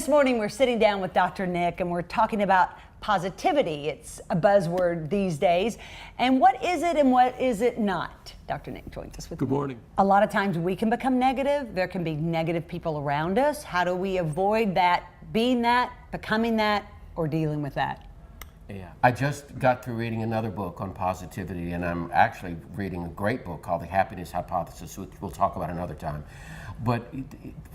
This morning we're sitting down with Dr. Nick and we're talking about positivity. It's a buzzword these days. And what is it and what is it not? Dr. Nick joins us with Good morning. A lot of times we can become negative. There can be negative people around us. How do we avoid that, being that, becoming that, or dealing with that? Yeah, I just got through reading another book on positivity, and I'm actually reading a great book called The Happiness Hypothesis, which we'll talk about another time. But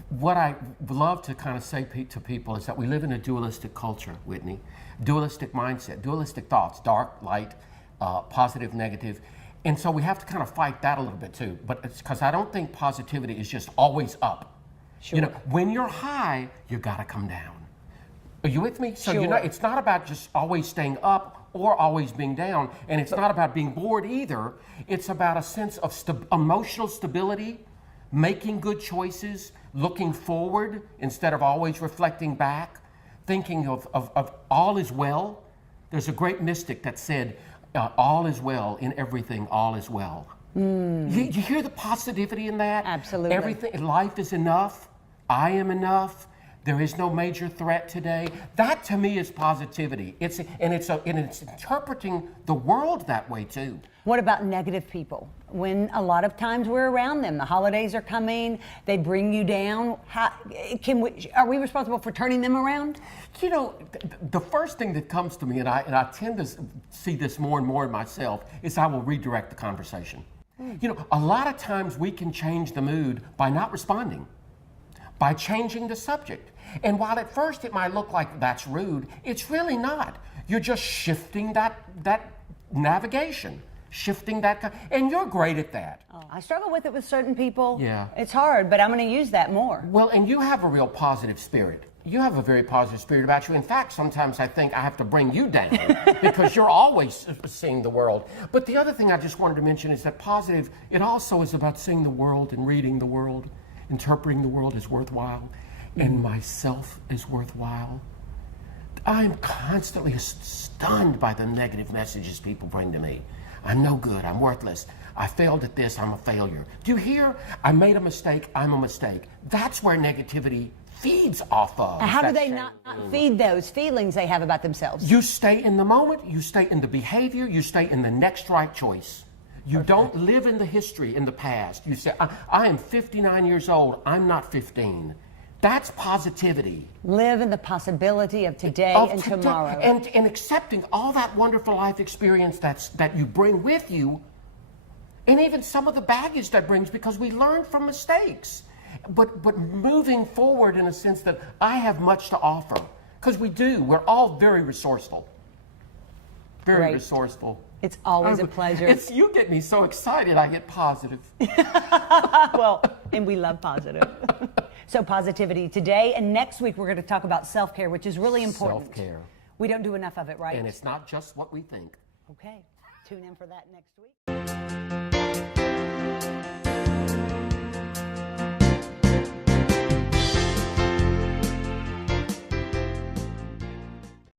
what I love to kind of say to people is that we live in a dualistic culture, Whitney. Dualistic mindset, dualistic thoughts, dark, light, positive, negative. And so we have to kind of fight that a little bit too. But it's because I don't think positivity is just always up. Sure. You know, when you're high, you got to come down. Are you with me? So Sure. you're not, it's not about just always staying up or always being down. And it's not about being bored either. It's about a sense of emotional stability, making good choices, looking forward instead of always reflecting back, thinking of all is well. There's a great mystic that said, all is well in everything, all is well. You hear the positivity in that? Absolutely. Everything, life is enough. I am enough. There is no major threat today. That to me is positivity. It's interpreting the world that way too. What about negative people? When a lot of times we're around them, the holidays are coming, they bring you down. Are we responsible for turning them around? You know, the first thing that comes to me, and I tend to see this more and more in myself, is I will redirect the conversation. You know, a lot of times we can change the mood by not responding, by changing the subject. And while at first it might look like that's rude, it's really not. You're just shifting that navigation, shifting that, and you're great at that. Oh, I struggle with it with certain people. Yeah. It's hard, but I'm going to use that more. Well, and you have a real positive spirit. You have a very positive spirit about you. In fact, sometimes I think I have to bring you down because you're always seeing the world. But the other thing I just wanted to mention is that positive, it also is about seeing the world and reading the world, interpreting the world as worthwhile, and myself as worthwhile. I'm constantly stunned by the negative messages people bring to me. I'm no good, I'm worthless. I failed at this, I'm a failure. Do you hear? I made a mistake, I'm a mistake. That's where negativity feeds off of. How do they not feed those feelings they have about themselves? You stay in the moment, you stay in the behavior, you stay in the next right choice. You don't live in the history, in the past. You say, I am 59 years old, I'm not 15. That's positivity. Live in the possibility of today and tomorrow. And accepting all that wonderful life experience that you bring with you, and even some of the baggage that brings, because we learn from mistakes. But moving forward in a sense that I have much to offer, because we do. We're all very resourceful. Very resourceful. It's always a pleasure. You get me so excited, I get positive. Well, and we love positive. So positivity today, and next week we're going to talk about self-care, which is really important. Self-care. We don't do enough of it, right? And it's not just what we think. Okay. Tune in for that next week.